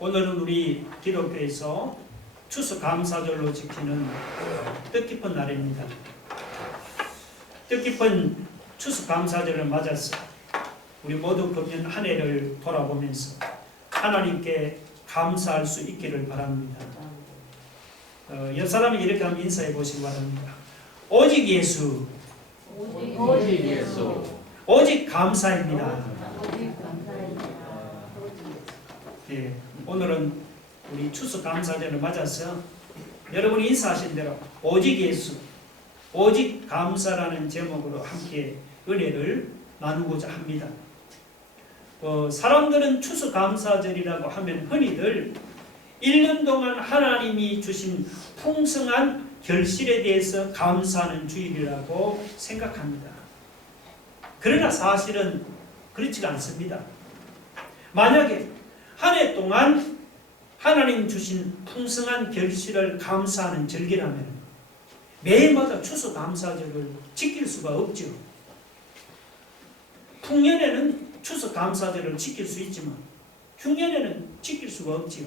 오늘은 우리 기독교에서 추수감사절로 지키는 뜻깊은 날입니다. 뜻깊은 추수감사절을 맞아서 우리 모두 금년 한 해를 돌아보면서 하나님께 감사할 수 있기를 바랍니다. 옆 사람이 이렇게 한번 인사해 보시기 바랍니다. 오직 예수, 오직 예수, 오직 감사입니다. 예, 오늘은 우리 추수감사절을 맞아서 여러분이 인사하신 대로 오직 예수, 오직 감사라는 제목으로 함께 은혜를 나누고자 합니다. 사람들은 추수감사절이라고 하면 흔히들 1년 동안 하나님이 주신 풍성한 결실에 대해서 감사하는 주일이라고 생각합니다. 그러나 사실은 그렇지가 않습니다. 만약에 한 해 동안 하나님 주신 풍성한 결실을 감사하는 절기라면 매해마다 추수감사절을 지킬 수가 없죠. 풍년에는 추수감사절을 지킬 수 있지만 흉년에는 지킬 수가 없지요.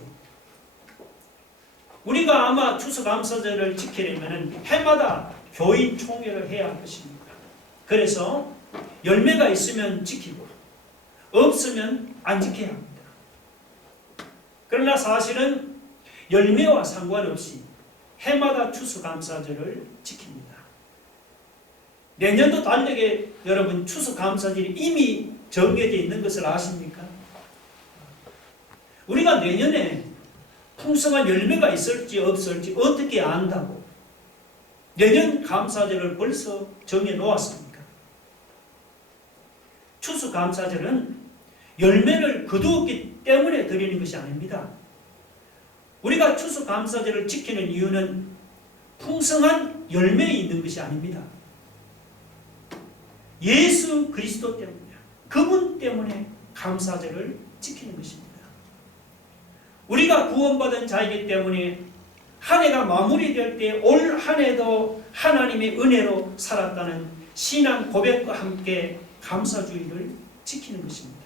우리가 아마 추수감사절을 지키려면 해마다 교인 총회를 해야 할 것입니다. 그래서 열매가 있으면 지키고 없으면 안 지켜야 합니다. 그러나 사실은 열매와 상관없이 해마다 추수감사절을 지킵니다. 내년도 달력에 여러분 추수감사절이 이미 정해져 있는 것을 아십니까? 우리가 내년에 풍성한 열매가 있을지 없을지 어떻게 안다고 내년 감사절을 벌써 정해 놓았습니까? 추수감사절은 열매를 거두었기 때문에 드리는 것이 아닙니다. 우리가 추수감사절을 지키는 이유는 풍성한 열매에 있는 것이 아닙니다. 예수 그리스도 때문에, 그분 때문에 감사절을 지키는 것입니다. 우리가 구원받은 자이기 때문에 한 해가 마무리될 때 올 한 해도 하나님의 은혜로 살았다는 신앙 고백과 함께 감사주의를 지키는 것입니다.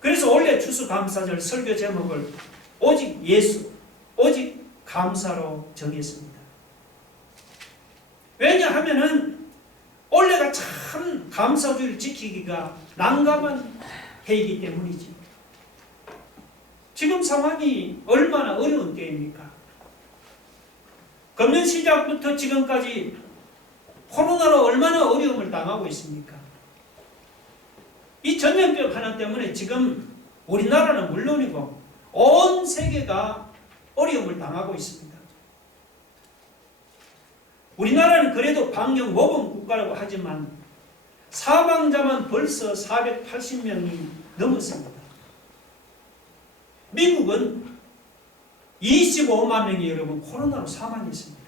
그래서 원래 추수감사절 설교 제목을 오직 예수, 오직 감사로 정했습니다. 왜냐하면은 올해가 참 감사주의를 지키기가 난감한 해이기 때문이지. 지금 상황이 얼마나 어려운 때입니까? 금년 시작부터 지금까지 코로나로 얼마나 어려움을 당하고 있습니까? 이 전염병 하나 때문에 지금 우리나라는 물론이고 온 세계가 어려움을 당하고 있습니다. 우리나라는 그래도 방역 모범 국가라고 하지만 사망자만 벌써 480명이 넘었습니다. 미국은 25만 명이 여러분 코로나로 사망했습니다.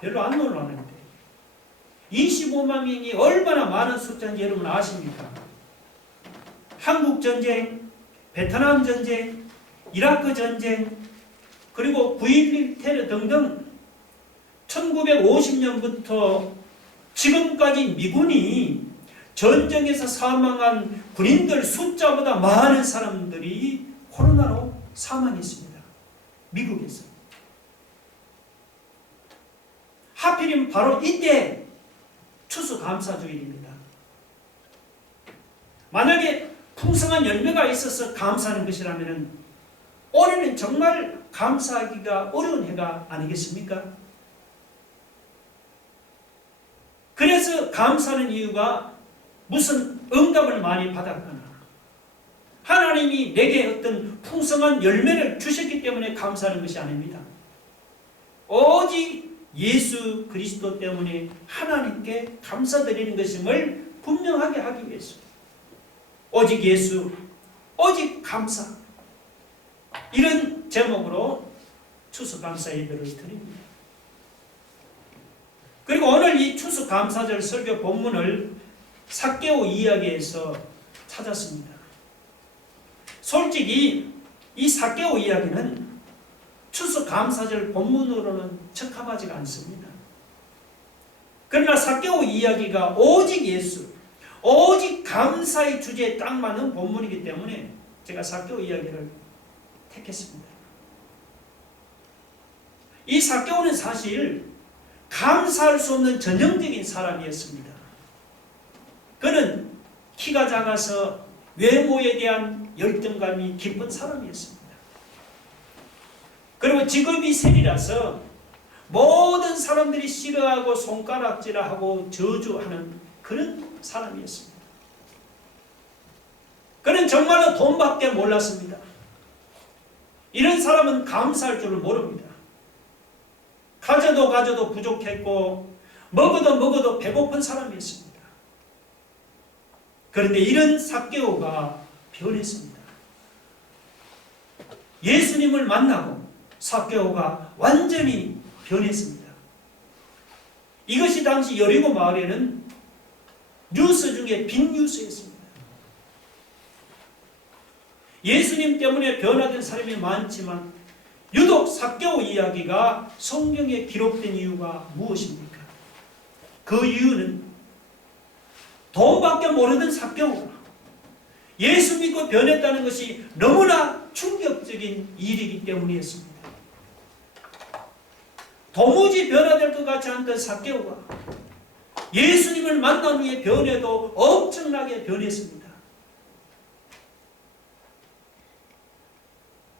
별로 안 놀라는데 25만 명이 얼마나 많은 숫자인지 여러분 아십니까? 한국 전쟁, 베트남 전쟁, 이라크 전쟁, 그리고 9.11 테러 등등 1950년부터 지금까지 미군이 전쟁에서 사망한 군인들 숫자보다 많은 사람들이 코로나로 사망했습니다. 미국에서. 하필이면 바로 이때 추수감사주일입니다. 만약에 풍성한 열매가 있어서 감사하는 것이라면 올해는 정말 감사하기가 어려운 해가 아니겠습니까? 그래서 감사하는 이유가 무슨 응답을 많이 받았거나 하나님이 내게 어떤 풍성한 열매를 주셨기 때문에 감사하는 것이 아닙니다. 오직 예수 그리스도 때문에 하나님께 감사드리는 것임을 분명하게 하기 위해서 오직 예수, 오직 감사, 이런 제목으로 추수감사 예배를 드립니다. 그리고 오늘 이 추수감사절 설교 본문을 삭개오 이야기에서 찾았습니다. 솔직히 이 삭개오 이야기는 추수감사절 본문으로는 적합하지가 않습니다. 그러나 삭개오 이야기가 오직 예수, 오직 감사의 주제에 딱 맞는 본문이기 때문에 제가 삭개오 이야기를 택했습니다. 이 삭개오는 사실 감사할 수 없는 전형적인 사람이었습니다. 그는 키가 작아서 외모에 대한 열등감이 깊은 사람이었습니다. 그리고 직업이 세리라서 모든 사람들이 싫어하고 손가락질하고 저주하는 그런 사람이었습니다. 그는 정말로 돈밖에 몰랐습니다. 이런 사람은 감사할 줄을 모릅니다. 가져도 부족했고 먹어도 배고픈 사람이었습니다. 그런데 이런 삭개오가 변했습니다. 예수님을 만나고 삭개오가 완전히 변했습니다. 이것이 당시 여리고 마을에는 뉴스 중에 빅뉴스였습니다. 예수님 때문에 변화된 사람이 많지만 유독 삭개오 이야기가 성경에 기록된 이유가 무엇입니까? 그 이유는 돈밖에 모르던 삭개오가 예수 믿고 변했다는 것이 너무나 충격적인 일이기 때문이었습니다. 도무지 변화될 것 같지 않던 삭개오가 예수님을 만난 후에 변해도 엄청나게 변했습니다.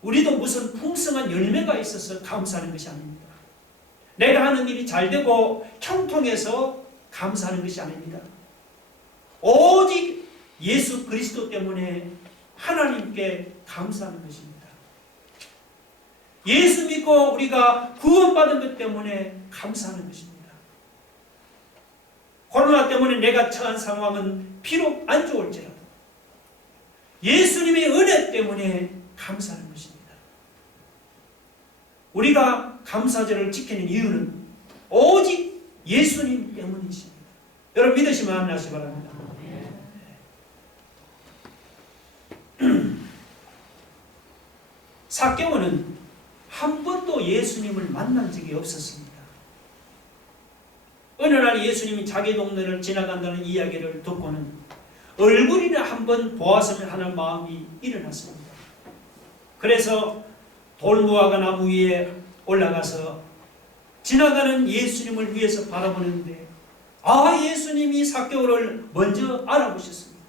우리도 무슨 풍성한 열매가 있어서 감사하는 것이 아닙니다. 내가 하는 일이 잘 되고 형통해서 감사하는 것이 아닙니다. 오직 예수 그리스도 때문에 하나님께 감사하는 것입니다. 예수 믿고 우리가 구원받은 것 때문에 감사하는 것입니다. 코로나 때문에 내가 처한 상황은 비록 안 좋을지라도 예수님의 은혜 때문에 감사하는 것입니다. 우리가 감사절을 지키는 이유는 오직 예수님 때문이십니다. 여러분 믿으시면 하시기 바랍니다. 삭개오는 한 번도 예수님을 만난 적이 없었습니다. 어느 날 예수님이 자기 동네를 지나간다는 이야기를 듣고는 얼굴이나 한번 보았으면 하는 마음이 일어났습니다. 그래서 돌무화과 나무 위에 올라가서 지나가는 예수님을 위해서 바라보는데 예수님이 삭개오를 먼저 알아보셨습니다.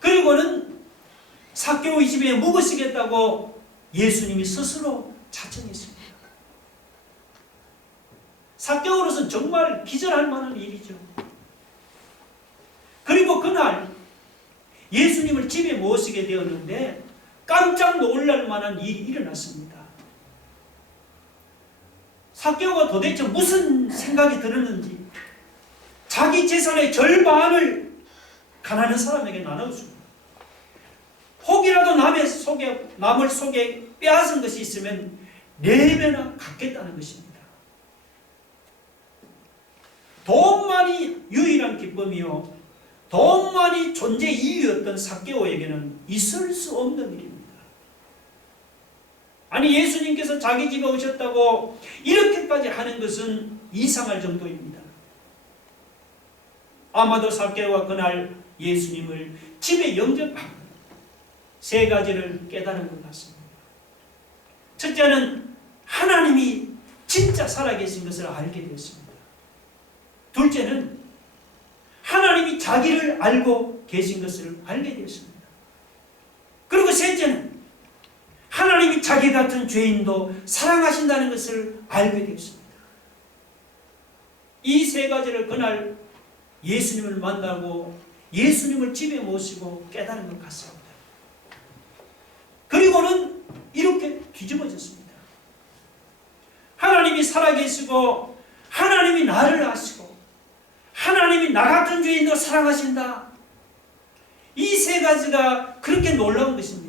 그리고는 삭개오 이 집에 묵으시겠다고 예수님이 스스로 자청했습니다. 삭개오로서는 정말 기절할 만한 일이죠. 그리고 그날 예수님을 집에 모시게 되었는데 깜짝 놀랄 만한 일이 일어났습니다. 삭개오가 도대체 무슨 생각이 들었는지 자기 재산의 절반을 가난한 사람에게 나눠줍니다. 혹이라도 남을 속에 빼앗은 것이 있으면 4배나 갚겠다는 것입니다. 돈만이 유일한 기쁨이요 돈만이 존재 이유였던 삭개오에게는 있을 수 없는 일입니다. 아니 예수님께서 자기 집에 오셨다고 이렇게까지 하는 것은 이상할 정도입니다. 아마도 삭개오가 그날 예수님을 집에 영접하고 3가지를 깨달은 것 같습니다. 첫째는 하나님이 진짜 살아계신 것을 알게 되었습니다. 둘째는 하나님이 자기를 알고 계신 것을 알게 되었습니다. 그리고 셋째는 하나님이 자기 같은 죄인도 사랑하신다는 것을 알게 되었습니다. 이 3가지를 그날 예수님을 만나고 예수님을 집에 모시고 깨달은 것 같습니다. 그리고는 이렇게 뒤집어졌습니다. 하나님이 살아계시고 하나님이 나를 아시고 하나님이 나 같은 죄인도 사랑하신다. 이 3가지가 그렇게 놀라운 것입니다.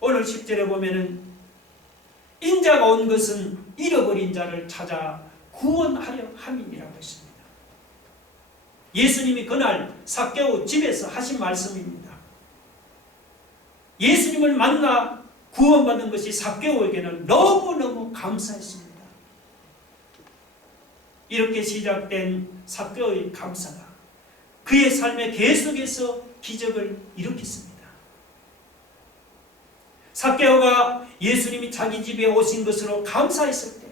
오늘 10절에 보면은 인자가 온 것은 잃어버린 자를 찾아 구원하려 함이니라고 했습니다. 예수님이 그날 삭개오 집에서 하신 말씀입니다. 예수님을 만나 구원받은 것이 삭개오에게는 너무너무 감사했습니다. 이렇게 시작된 삭개오의 감사가 그의 삶의 계속해서 기적을 일으켰습니다. 삭개오가 예수님이 자기 집에 오신 것으로 감사했을 때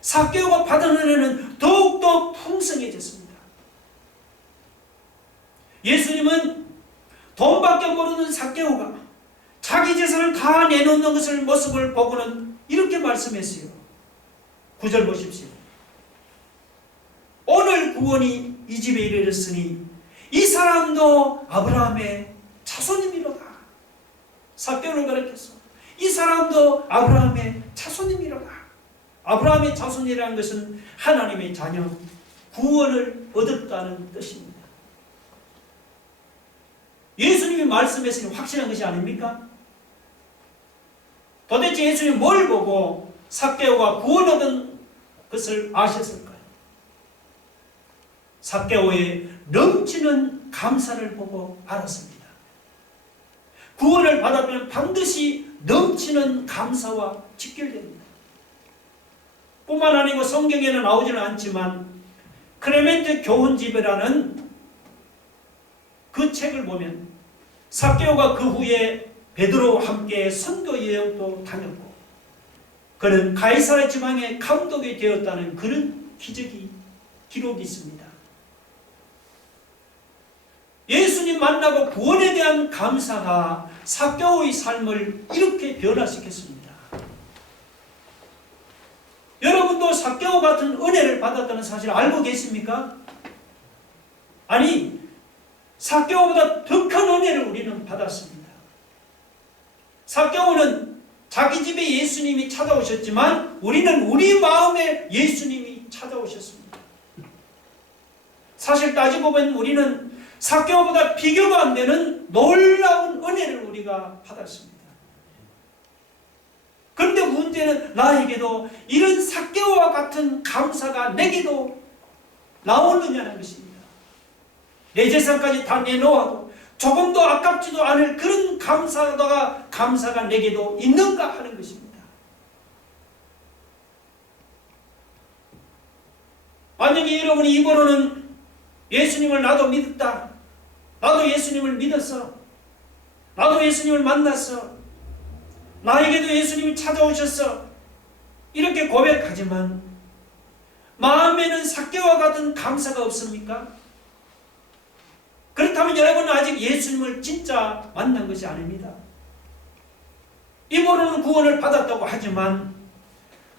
삭개오가 받은 은혜는 더욱더 풍성해졌습니다. 예수님은 돈밖에 모르는 삭개오가 자기 재산을 다 내놓는 것을 모습을 보고는 이렇게 말씀했어요. 9절 보십시오. 오늘 구원이 이 집에 이르렀으니 이 사람도 아브라함의 자손이미로다. 삭개오를 가르쳤어. 이 사람도 아브라함의 자손이미로다. 아브라함의 자손이라는 것은 하나님의 자녀, 구원을 얻었다는 뜻입니다. 예수님이 말씀했으니 확실한 것이 아닙니까? 도대체 예수님이 뭘 보고 삭개오가 구원 얻은 것을 아셨을까요? 삭개오의 넘치는 감사를 보고 알았습니다. 구원을 받았다면 반드시 넘치는 감사와 직결됩니다. 뿐만 아니고 성경에는 나오지는 않지만 클레멘트 교훈집이라는 그 책을 보면 삭개오가 그 후에 베드로와 함께 선교 여행도 다녔고 그는 가이사랴 지방의 감독이 되었다는 그런 기록이 있습니다. 예수님 만나고 구원에 대한 감사가 삭개오의 삶을 이렇게 변화시켰습니다. 여러분도 삭개오 같은 은혜를 받았다는 사실 알고 계십니까? 아니, 삭개오보다 더 큰 은혜를 우리는 받았습니다. 삭개오는 자기 집에 예수님이 찾아오셨지만 우리는 우리 마음에 예수님이 찾아오셨습니다. 사실 따지고 보면 우리는 삭개오보다 비교가 안 되는 놀라운 은혜를 우리가 받았습니다. 그런데 문제는 나에게도 이런 삭개오와 같은 감사가 내게도 나오느냐는 것입니다. 내 재산까지 다 내놓아도 조금도 아깝지도 않을 그런 감사가 내게도 있는가 하는 것입니다. 만약에 여러분이 입으로는 예수님을 나도 믿었다, 나도 예수님을 믿었어, 나도 예수님을 만났어, 나에게도 예수님이 찾아오셨어, 이렇게 고백하지만 마음에는 삭개오와 같은 감사가 없습니까? 그렇다면 여러분은 아직 예수님을 진짜 만난 것이 아닙니다. 입으로는 구원을 받았다고 하지만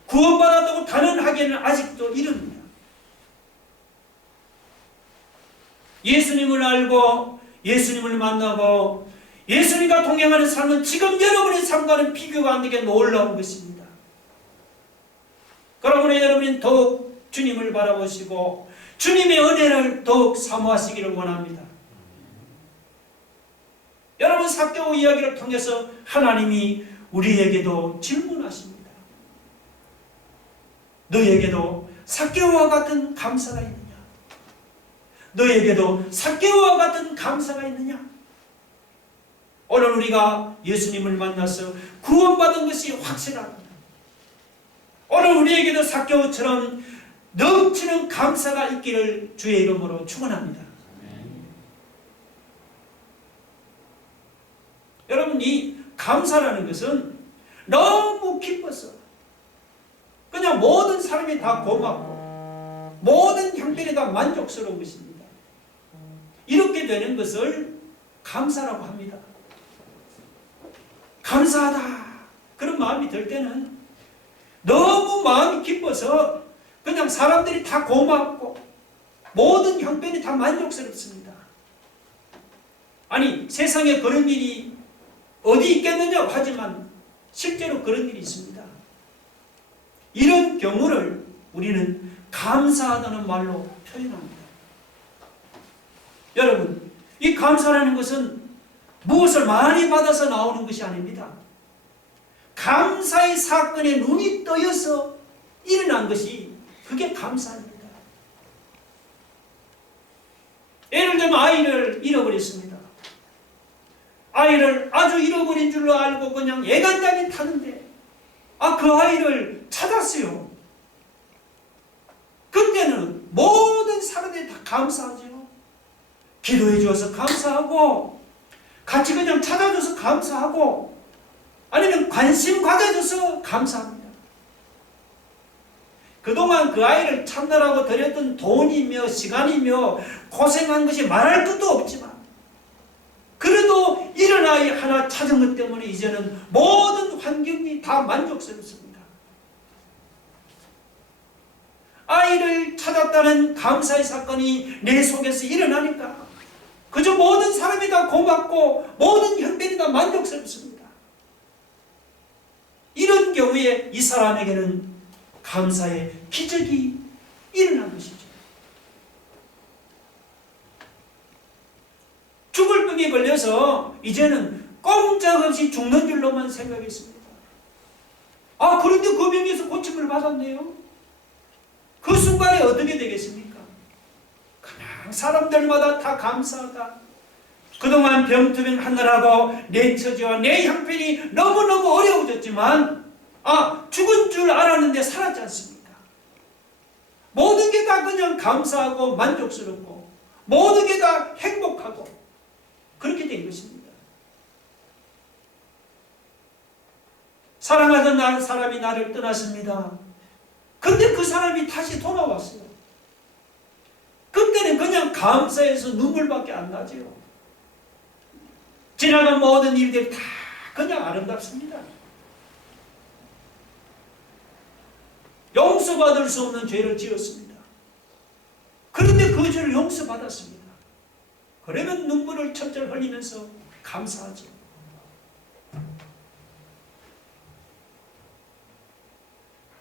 구원받았다고 단언하기에는 아직도 이릅니다. 예수님을 알고 예수님을 만나고 예수님과 동행하는 삶은 지금 여러분의 삶과는 비교가 안 되게 놀라운 것입니다. 그러므로 여러분은 더욱 주님을 바라보시고 주님의 은혜를 더욱 사모하시기를 원합니다. 여러분, 삭개오 이야기를 통해서 하나님이 우리에게도 질문하십니다. 너에게도 삭개오와 같은 감사가 있느냐? 너에게도 삭개오와 같은 감사가 있느냐? 오늘 우리가 예수님을 만나서 구원받은 것이 확실합니다. 오늘 우리에게도 삭개오처럼 넘치는 감사가 있기를 주의 이름으로 축원합니다. 여러분, 이 감사라는 것은 너무 기뻐서 그냥 모든 사람이 다 고맙고 모든 형편이 다 만족스러운 것입니다. 이렇게 되는 것을 감사라고 합니다. 감사하다 그런 마음이 들 때는 너무 마음이 기뻐서 그냥 사람들이 다 고맙고 모든 형편이 다 만족스럽습니다. 아니, 세상에 그런 일이 어디 있겠느냐고 하지만 실제로 그런 일이 있습니다. 이런 경우를 우리는 감사하다는 말로 표현합니다. 여러분, 이 감사라는 것은 무엇을 많이 받아서 나오는 것이 아닙니다. 감사의 사건에 눈이 떠여서 일어난 것이 그게 감사입니다. 예를 들면 아이를 잃어버렸습니다. 아이를 아주 잃어버린 줄로 알고 그냥 애간장이 타는데 그 아이를 찾았어요. 그때는 모든 사람들이 다 감사하죠. 기도해 주어서 감사하고, 같이 그냥 찾아줘서 감사하고, 아니면 관심 가져줘서 감사합니다. 그동안 그 아이를 찾느라고 들였던 돈이며 시간이며 고생한 것이 말할 것도 없지만, 그래도 이런 아이 하나 찾은 것 때문에 이제는 모든 환경이 다 만족스럽습니다. 아이를 찾았다는 감사의 사건이 내 속에서 일어나니까 그저 모든 사람이 다 고맙고 모든 형편이 다 만족스럽습니다. 이런 경우에 이 사람에게는 감사의 기적이 일어난 것이죠. 죽을 병에 걸려서 이제는 꼼짝없이 죽는 줄로만 생각했습니다. 아, 그런데 그 병에서 고침을 받았네요. 그 순간에 어떻게 되겠습니까? 그냥 사람들마다 다 감사하다. 그동안 병투병 하느라고 내 처지와 내 형편이 너무너무 어려워졌지만, 죽은 줄 알았는데 살았지 않습니까? 모든 게 다 그냥 감사하고 만족스럽고 모든 게 다 행복하고 그렇게 된 것입니다. 사랑하던 사람이 나를 떠났습니다. 근데 그 사람이 다시 돌아왔어요. 그때는 그냥 감사해서 눈물밖에 안 나죠. 지나간 모든 일들이 다 그냥 아름답습니다. 용서받을 수 없는 죄를 지었습니다. 그런데 그 죄를 용서받았습니다. 그러면 눈물을 철철 흘리면서 감사하죠.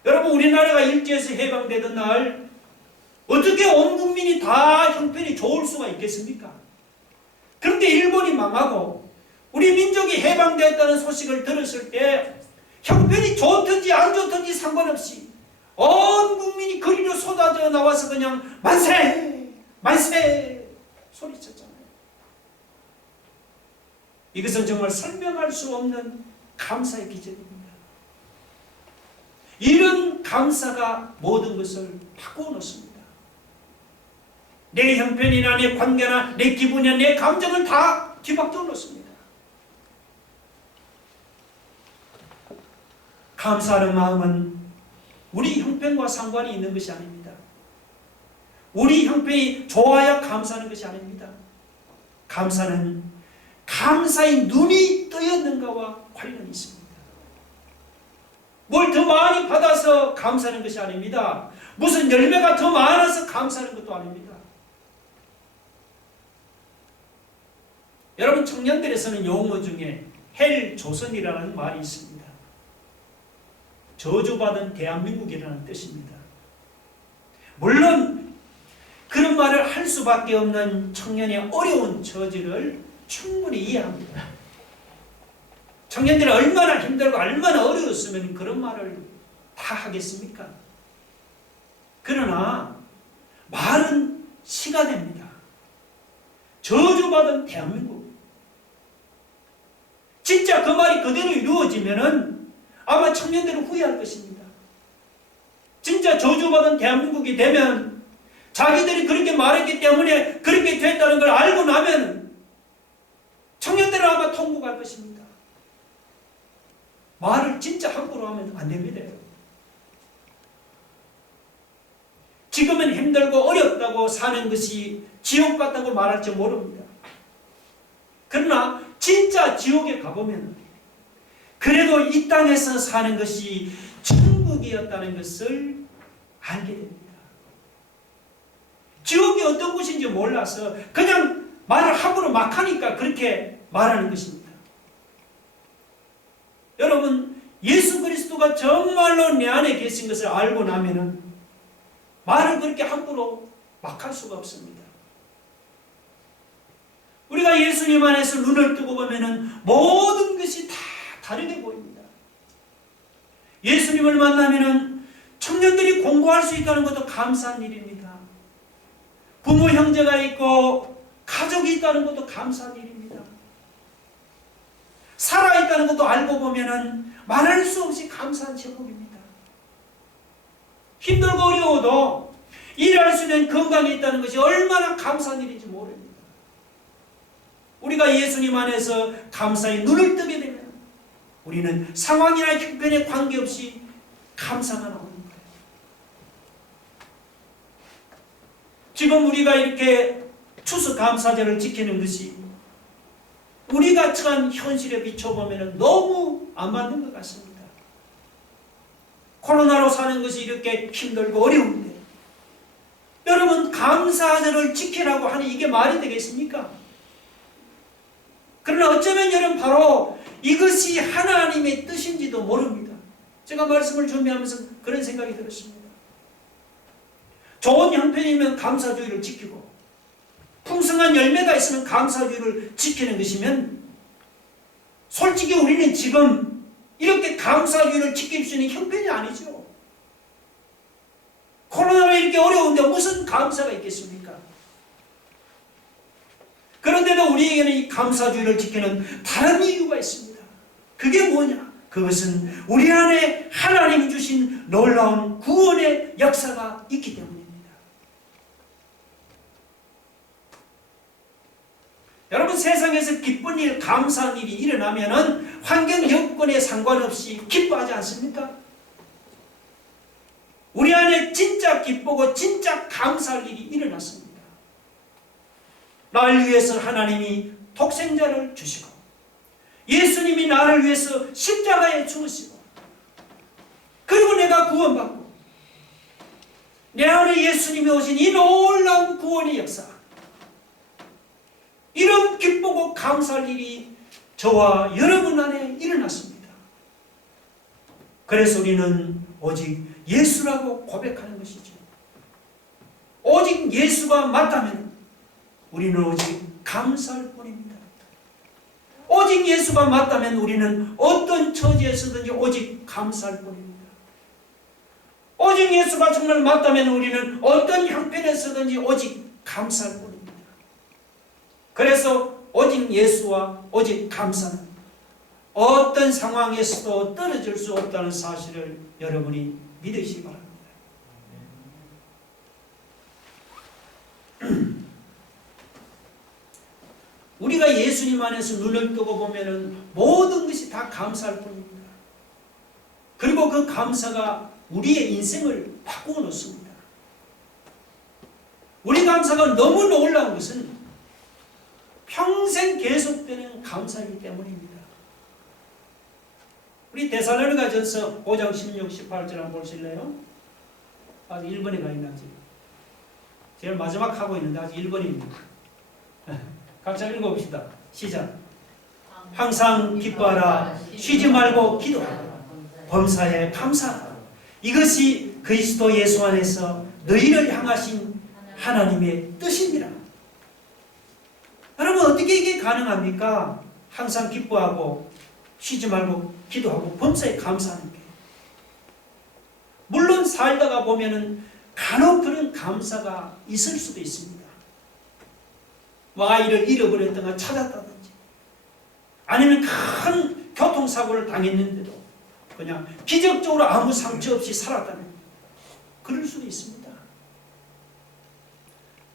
여러분, 우리나라가 일제에서 해방되던 날 어떻게 온 국민이 다 형편이 좋을 수가 있겠습니까? 그런데 일본이 망하고 우리 민족이 해방되었다는 소식을 들었을 때 형편이 좋든지 안 좋든지 상관없이 온 국민이 거리로 쏟아져 나와서 그냥 만세! 만세! 소리쳤잖아요. 이것은 정말 설명할 수 없는 감사의 기적입니다. 이런 감사가 모든 것을 바꾸어 놓습니다. 내 형편이나 내 관계나 내 기분이나 내 감정을 다 뒤바꿔 놓습니다. 감사하는 마음은 우리 형편과 상관이 있는 것이 아닙니다. 우리 형편이 좋아야 감사하는 것이 아닙니다. 감사는 감사의 눈이 뜨였는가와 관련이 있습니다. 뭘 더 많이 받아서 감사하는 것이 아닙니다. 무슨 열매가 더 많아서 감사하는 것도 아닙니다. 여러분, 청년들에 쓰는 용어 중에 헬조선이라는 말이 있습니다. 저주받은 대한민국이라는 뜻입니다. 물론 그런 말을 할 수밖에 없는 청년의 어려운 처지를 충분히 이해합니다. 청년들이 얼마나 힘들고 얼마나 어려웠으면 그런 말을 다 하겠습니까? 그러나 말은 시가 됩니다. 저주받은 대한민국. 진짜 그 말이 그대로 이루어지면은 아마 청년들은 후회할 것입니다. 진짜 저주받은 대한민국이 되면 자기들이 그렇게 말했기 때문에 그렇게 됐다는 걸 알고 나면 청년들은 아마 통곡할 것입니다. 말을 진짜 함부로 하면 안 됩니다. 지금은 힘들고 어렵다고 사는 것이 지옥 같다고 말할지 모릅니다. 그러나 진짜 지옥에 가보면 그래도 이 땅에서 사는 것이 천국이었다는 것을 알게 됩니다. 지옥이 어떤 곳인지 몰라서 그냥 말을 함부로 막 하니까 그렇게 말하는 것입니다. 여러분, 예수 그리스도가 정말로 내 안에 계신 것을 알고 나면은 말을 그렇게 함부로 막 할 수가 없습니다. 우리가 예수님 안에서 눈을 뜨고 보면은 모든 것이 다 다르게 보입니다. 예수님을 만나면은 청년들이 공부할 수 있다는 것도 감사한 일입니다. 부모 형제가 있고 가족이 있다는 것도 감사한 일입니다. 살아있다는 것도 알고 보면은 말할 수 없이 감사한 제목입니다. 힘들고 어려워도 일할 수 있는 건강이 있다는 것이 얼마나 감사한 일인지 모릅니다. 우리가 예수님 안에서 감사의 눈을 뜨게 되면 우리는 상황이나 형편에 관계없이 감사가 나오는 거예요. 지금 우리가 이렇게 추수감사절을 지키는 것이 우리가 처한 현실에 비춰보면 너무 안 맞는 것 같습니다. 코로나로 사는 것이 이렇게 힘들고 어려운데 여러분 감사절을 지키라고 하니 이게 말이 되겠습니까? 그러나 어쩌면 여러분 바로 이것이 하나님의 뜻인지도 모릅니다. 제가 말씀을 준비하면서 그런 생각이 들었습니다. 좋은 형편이면 감사주의를 지키고 풍성한 열매가 있으면 감사주의를 지키는 것이면 솔직히 우리는 지금 이렇게 감사주의를 지킬 수 있는 형편이 아니죠. 코로나가 이렇게 어려운데 무슨 감사가 있겠습니까? 그런데도 우리에게는 이 감사주의를 지키는 다른 이유가 있습니다. 그게 뭐냐? 그것은 우리 안에 하나님이 주신 놀라운 구원의 역사가 있기 때문입니다. 여러분 세상에서 기쁜 일, 감사한 일이 일어나면은 환경 여건에 상관없이 기뻐하지 않습니까? 우리 안에 진짜 기쁘고 진짜 감사할 일이 일어났습니다. 나를 위해서 하나님이 독생자를 주시고 예수님이 나를 위해서 십자가에 죽으시고 그리고 내가 구원받고 내 안에 예수님이 오신 이 놀라운 구원의 역사, 이런 기쁘고 감사할 일이 저와 여러분 안에 일어났습니다. 그래서 우리는 오직 예수라고 고백하는 것이죠. 오직 예수가 맞다면 우리는 오직 감사할 뿐입니다. 오직 예수가 맞다면 우리는 어떤 처지에서든지 오직 감사할 뿐입니다. 오직 예수가 정말 맞다면 우리는 어떤 형편에서든지 오직 감사할 뿐입니다. 그래서 오직 예수와 오직 감사는 어떤 상황에서도 떨어질 수 없다는 사실을 여러분이 믿으시기 바랍니다. 우리가 예수님 안에서 눈을 뜨고 보면은 모든 것이 다 감사할 뿐입니다. 그리고 그 감사가 우리의 인생을 바꾸어 놓습니다. 우리 감사가 너무 놀라운 것은 평생 계속되는 감사이기 때문입니다. 우리 데살로니가전서 5장 16, 18절 한번 보실래요? 아직 1번에 가 있나 지금. 제일 마지막 하고 있는데 아직 1번입니다. 각자 읽어봅시다. 시작. 항상 기뻐하라. 쉬지 말고 기도하라. 범사에 감사하라. 이것이 그리스도 예수 안에서 너희를 향하신 하나님의 뜻입니다. 여러분 어떻게 이게 가능합니까? 항상 기뻐하고 쉬지 말고 기도하고 범사에 감사하는 게. 물론 살다가 보면은 간혹 그런 감사가 있을 수도 있습니다. 뭐 아이를 잃어버렸다가 찾았다든지 아니면 큰 교통사고를 당했는데도 그냥 기적적으로 아무 상처 없이 살았다는 그럴 수도 있습니다.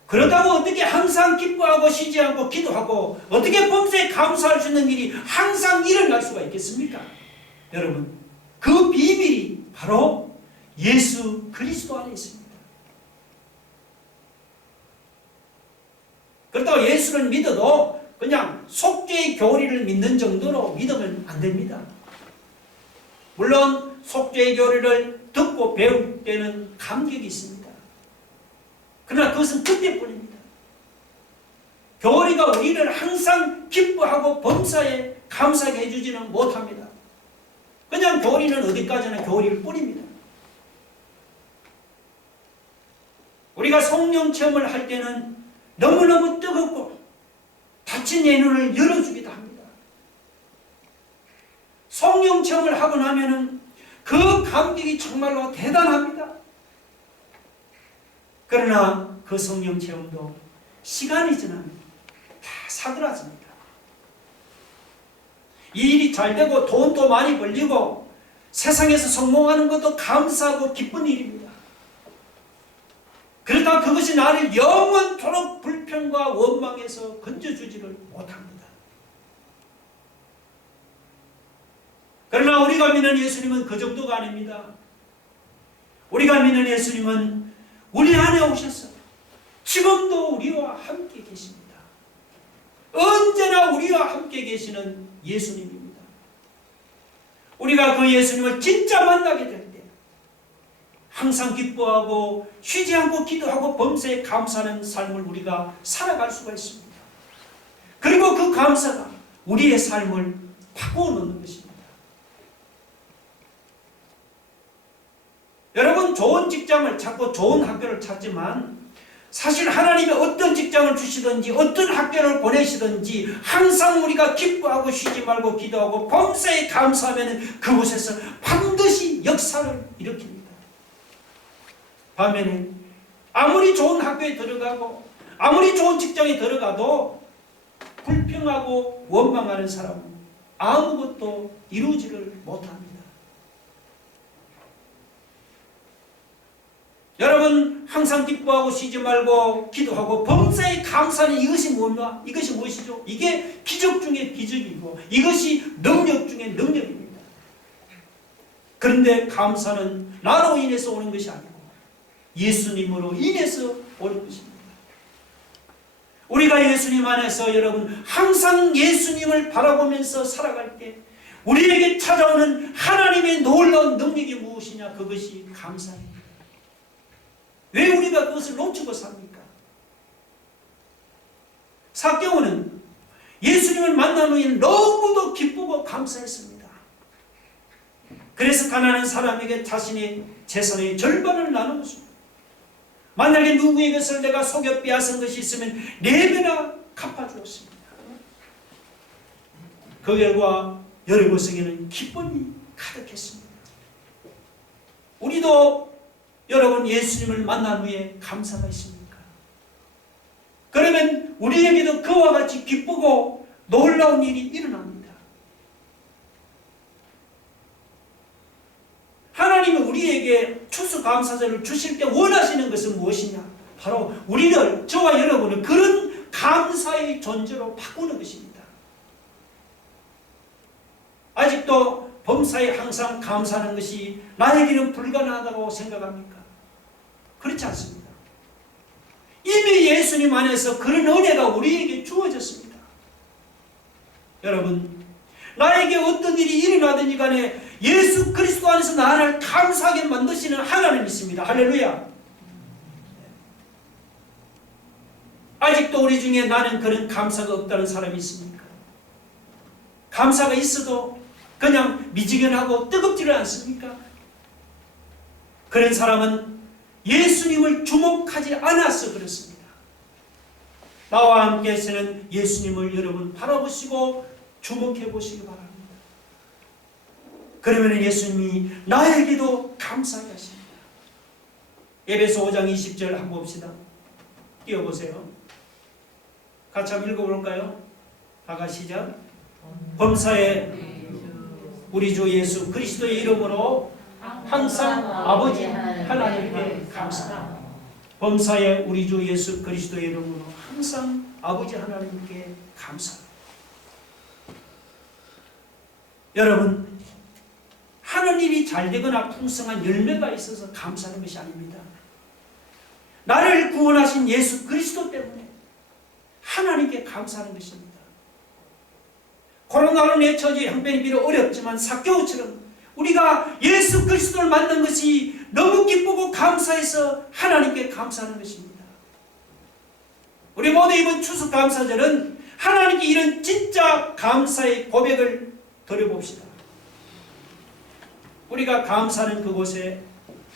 그렇다고 어떻게 항상 기뻐하고 쉬지 않고 기도하고 어떻게 범사에 감사할 수 있는 일이 항상 일어날 수가 있겠습니까? 여러분 그 비밀이 바로 예수 그리스도 안에 있습니다. 그렇다고 예수를 믿어도 그냥 속죄의 교리를 믿는 정도로 믿으면 안 됩니다. 물론 속죄의 교리를 듣고 배울 때는 감격이 있습니다. 그러나 그것은 그때뿐입니다. 교리가 우리를 항상 기뻐하고 범사에 감사하게 해주지는 못합니다. 그냥 교리는 어디까지나 교리일 뿐입니다. 우리가 성령 체험을 할 때는 너무너무 뜨겁고 닫힌 내 눈을 열어주기도 합니다. 성령 체험을 하고 나면은 그 감격이 정말로 대단합니다. 그러나 그 성령 체험도 시간이 지나면 다 사그라집니다. 이 일이 잘 되고 돈도 많이 벌리고 세상에서 성공하는 것도 감사하고 기쁜 일입니다. 그렇다고 그것이 나를 영원토록 불평과 원망에서 건져주지를 못합니다. 그러나 우리가 믿는 예수님은 그 정도가 아닙니다. 우리가 믿는 예수님은 우리 안에 오셔서 지금도 우리와 함께 계십니다. 언제나 우리와 함께 계시는 예수님입니다. 우리가 그 예수님을 진짜 만나게 될 때 항상 기뻐하고 쉬지 않고 기도하고 범사에 감사하는 삶을 우리가 살아갈 수가 있습니다. 그리고 그 감사가 우리의 삶을 바꾸어 놓는 것입니다. 여러분, 좋은 직장을 찾고 좋은 학교를 찾지만 사실 하나님이 어떤 직장을 주시든지 어떤 학교를 보내시든지 항상 우리가 기뻐하고 쉬지 말고 기도하고 범사에 감사하면 그곳에서 반드시 역사를 일으킵니다. 반면에 아무리 좋은 학교에 들어가고 아무리 좋은 직장에 들어가도 불평하고 원망하는 사람은 아무것도 이루지를 못합니다. 여러분, 항상 기뻐하고 쉬지 말고 기도하고 범사에 감사하는 이것이 뭐냐? 이것이 무엇이죠? 이게 기적 중에 기적이고 이것이 능력 중에 능력입니다. 그런데 감사는 나로 인해서 오는 것이 아니고 예수님으로 인해서 오는 것입니다. 우리가 예수님 안에서 여러분 항상 예수님을 바라보면서 살아갈 때 우리에게 찾아오는 하나님의 놀라운 능력이 무엇이냐? 그것이 감사입니다. 왜 우리가 그것을 놓치고 삽니까? 삭개오는 예수님을 만난 후에 너무도 기쁘고 감사했습니다. 그래서 가난한 사람에게 자신의 재산의 절반을 나누었습니다. 만약에 누구의 것을 내가 속여 빼앗은 것이 있으면 4배나 갚아주었습니다. 그 결과 여러분에게는 기쁨이 가득했습니다. 우리도 여러분 예수님을 만난 후에 감사가 있습니까? 그러면 우리에게도 그와 같이 기쁘고 놀라운 일이 일어납니다. 하나님이 우리에게 추수감사절을 주실 때 원하시는 것은 무엇이냐? 바로 우리를, 저와 여러분을 그런 감사의 존재로 바꾸는 것입니다. 아직도 범사에 항상 감사하는 것이 나에게는 불가능하다고 생각합니까? 그렇지 않습니다. 이미 예수님 안에서 그런 은혜가 우리에게 주어졌습니다. 여러분, 나에게 어떤 일이 일어나든지 간에 예수 그리스도 안에서 나를 감사하게 만드시는 하나님이 있습니다. 할렐루야. 아직도 우리 중에 나는 그런 감사가 없다는 사람이 있습니까? 감사가 있어도 그냥 미지근하고 뜨겁지를 않습니까? 그런 사람은 예수님을 주목하지 않아서 그렇습니다. 나와 함께서는 예수님을 여러분 바라보시고 주목해 보시기 바랍니다. 그러면 예수님이 나에게도 감사하게 하십니다. 에베소 5장 20절 한번 봅시다. 띄워보세요. 같이 한번 읽어볼까요? 다 같이 시작. 범사에 우리 주 예수 그리스도의 이름으로 항상 아버지 하나님께 감사합니다. 범사에 우리 주 예수 그리스도의 이름으로 항상 아버지 하나님께 감사합니다. 여러분, 하는 일이 잘되거나 풍성한 열매가 있어서 감사하는 것이 아닙니다. 나를 구원하신 예수 그리스도 때문에 하나님께 감사하는 것입니다. 코로나로 내 처지 형편이 비록 어렵지만 삭개오처럼 우리가 예수 그리스도를 만난 것이 너무 기쁘고 감사해서 하나님께 감사하는 것입니다. 우리 모두 이번 추수감사절은 하나님께 이런 진짜 감사의 고백을 드려봅시다. 우리가 감사하는 그곳에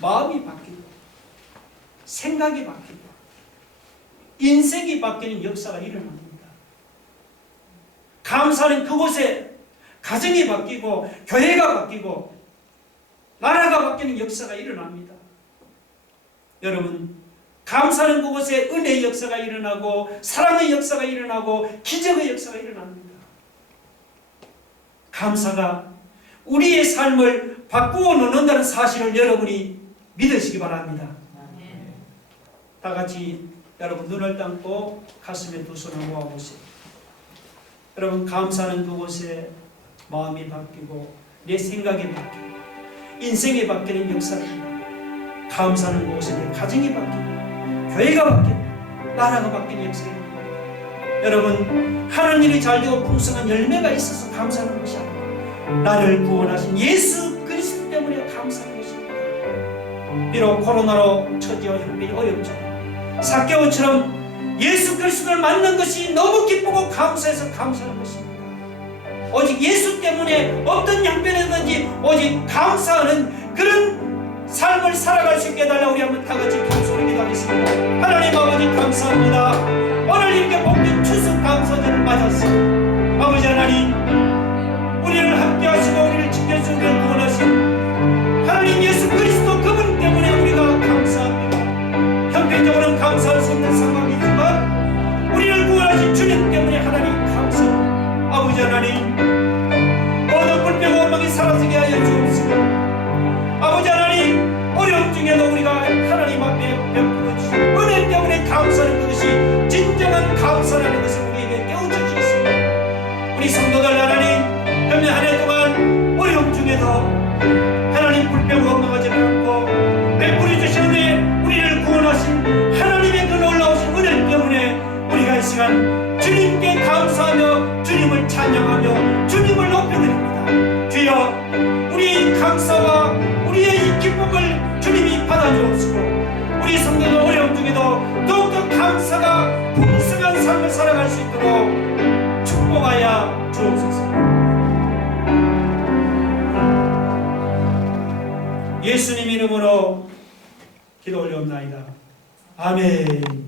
마음이 바뀌고 생각이 바뀌고 인생이 바뀌는 역사가 일어납니다. 감사하는 그곳에 가정이 바뀌고 교회가 바뀌고 나라가 바뀌는 역사가 일어납니다. 여러분, 감사하는 그곳에 은혜의 역사가 일어나고 사랑의 역사가 일어나고 기적의 역사가 일어납니다. 감사가 우리의 삶을 바꾸어 놓는다는 사실을 여러분이 믿으시기 바랍니다. 다 같이 여러분 눈을 감고 가슴에 두 손을 모아보세요. 여러분 감사하는 그곳에 마음이 바뀌고 내 생각이 바뀌고 인생이 바뀌는 역사입니다. 감사하는 그곳에 내 가정이 바뀌고 교회가 바뀌고 나라가 바뀌는 역사입니다. 여러분 하는 일이 잘되고 풍성한 열매가 있어서 감사하는 것이 아니고 나를 구원하신 예수 그리스도 때문에 감사하는 것입니다. 비록 코로나로 처지와 형편이 어렵죠. 삭개오처럼 예수 그리스도를 만난 것이 너무 기쁘고 감사해서 감사하는 것입니다. 오직 예수 때문에 어떤 형편이든지 오직 감사하는 그런 삶을 살아갈 수 있게 해달라. 우리 한번 다 같이 큰 소리 기도하겠습니다. 하나님 아버지 감사합니다. 오늘 이렇게 복된 추수 감사절을 맞았습니다. 아버지 하나님 우리를 함께 하시고 우리를 지켜주시고 구원하신 하나님 예수 그리스도 그분 때문에 우리가 감사합니다. 형편적으로는 감사할 수 없는 상황이지만 우리를 구원하신 주님 때문에 하나님 감사합니다. 아버지 하나님 모든 불평 원망이 사라지게 하여 주옵시고 아버지 하나님 어려움 중에도 우리가 하나님 앞에 베풀어 주신 은혜 때문에 감사하는 그것이 진정한 감사라는 것을 우리에게 깨우쳐주셨습니다. 우리 성도들 하나님 몇몇 한 해 동안 어려움 중에도 하나님 불평 원망하지 않고 베풀어 주신 은혜 우리를 구원하신 하나님의 그 놀라우신 은혜 때문에 우리가 이 시간 주님께 감사하며 주님을 찬양하며 주님을 높여드립니다. 주여 우리의 감사와 우리의 이 기쁨을 주님이 받아주옵시고 우리 성도들 어려움 중에도 더욱더 감사가 풍성한 삶을 살아갈 수 있도록 축복하여 주옵소서. 예수님 이름으로 기도 올려옵나이다. 아멘.